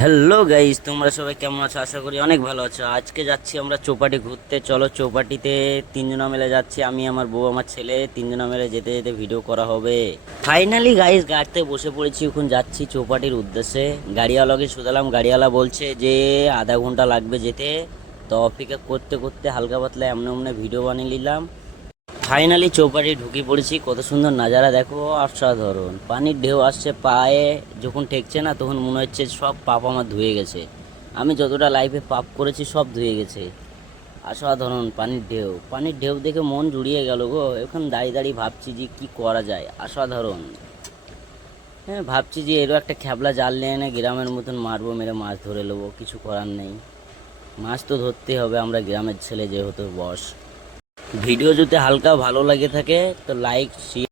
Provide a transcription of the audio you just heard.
Hello guys, তোমরা সবাই কেমন আছো? আশা করি অনেক ভালো আছো। আজকে যাচ্ছি আমরা চৌপাটি ঘুরতে। চলো, চৌপাটিতে তিনজনা মিলে যাচ্ছি, আমি, আমার বউ, আমার ছেলে। তিনজনা মিলে যেতে যেতে ভিডিও করা হবে। ফাইনালি গাইস, গাড়িতে বসে পড়েছি, এখন যাচ্ছি চৌপাটির উদ্দেশ্যে। গাড়িওয়ালাকে শুধালাম, গাড়িওয়ালা বলছে যে আধা ঘন্টা লাগবে যেতে। তো অপেক্ষা করতে করতে হালকা পাতলা এমনি এমনি ভিডিও বানিয়ে নিলাম। ফাইনালি চৌপাটি ঢুকে পড়েছি। কত সুন্দর নাজারা দেখো, অসাধারণ। পানির ঢেউ আসছে পায়ে, যখন ঠেকছে না তখন মনে হচ্ছে সব পাপ আমার ধুয়ে গেছে। আমি যতটা লাইফে পাপ করেছি সব ধুয়ে গেছে। অসাধারণ পানির ঢেউ, পানির ঢেউ দেখে মন জুড়িয়ে গেল গো। এখন দাঁড়িয়ে দাঁড়িয়ে ভাবছি যে কি করা যায়। অসাধারণ। হ্যাঁ, ভাবছি যে এরও একটা খ্যাবলা জাল নিয়ে এনে গ্রামের মতন মারবো, মেরে মাছ ধরে নেবো। কিছু করার নেই, মাছ তো ধরতেই হবে, আমরা গ্রামের ছেলে যেহেতু বস। ভিডিও যদি হালকা ভালো লাগে থাকে তো লাইক শেয়ার